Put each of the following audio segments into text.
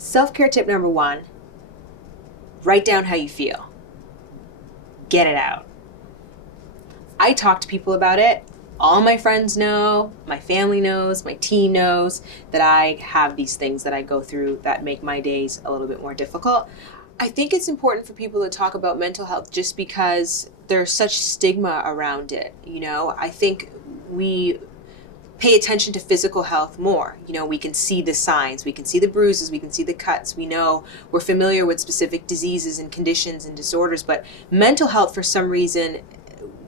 Self-care tip number 1, write down how you feel. Get it out. I talk to people about it. All my friends know, my family knows, my team knows that I have these things that I go through that make my days a little bit more difficult. I think it's important for people to talk about mental health just because there's such stigma around it. I think we pay attention to physical health more. We can see the signs, we can see the bruises, we can see the cuts. We know we're familiar with specific diseases and conditions and disorders, but mental health, for some reason,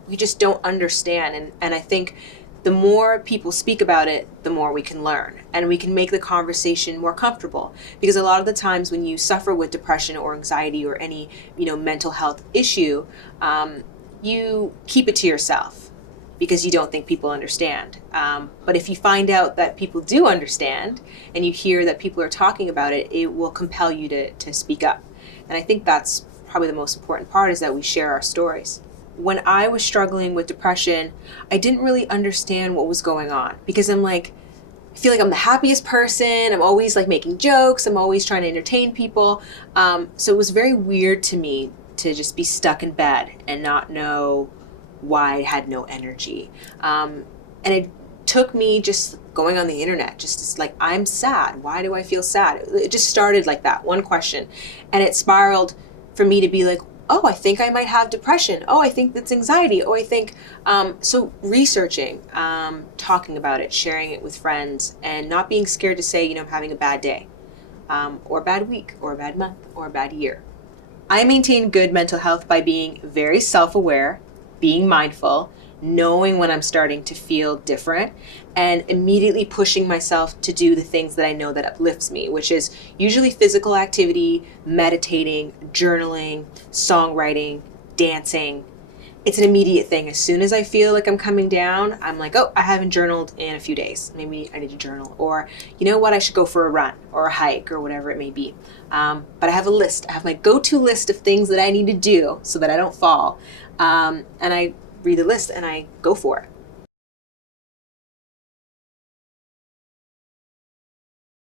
we just don't understand. And I think the more people speak about it, the more we can learn and we can make the conversation more comfortable. Because a lot of the times when you suffer with depression or anxiety or any, mental health issue, you keep it to yourself because you don't think people understand. But if you find out that people do understand and you hear that people are talking about it, it will compel you to speak up. And I think that's probably the most important part, is that we share our stories. When I was struggling with depression, I didn't really understand what was going on because I feel like I'm the happiest person. I'm always making jokes. I'm always trying to entertain people. So it was very weird to me to just be stuck in bed and not know why I had no energy. And it took me just going on the internet, just I'm sad. Why do I feel sad? It just started like that, one question. And it spiraled for me to be like, oh, I think I might have depression. Oh, I think that's anxiety. Oh, I think, so researching, talking about it, sharing it with friends, and not being scared to say, I'm having a bad day, or a bad week, or a bad month, or a bad year. I maintain good mental health by being very self-aware, being mindful, knowing when I'm starting to feel different, and immediately pushing myself to do the things that I know that uplifts me, which is usually physical activity, meditating, journaling, songwriting, dancing. It's an immediate thing. As soon as I feel like I'm coming down, I'm like, oh, I haven't journaled in a few days. Maybe I need to journal. Or, you know what, I should go for a run or a hike or whatever it may be. But I have a list. I have my go-to list of things that I need to do so that I don't fall. And I read the list and I go for it.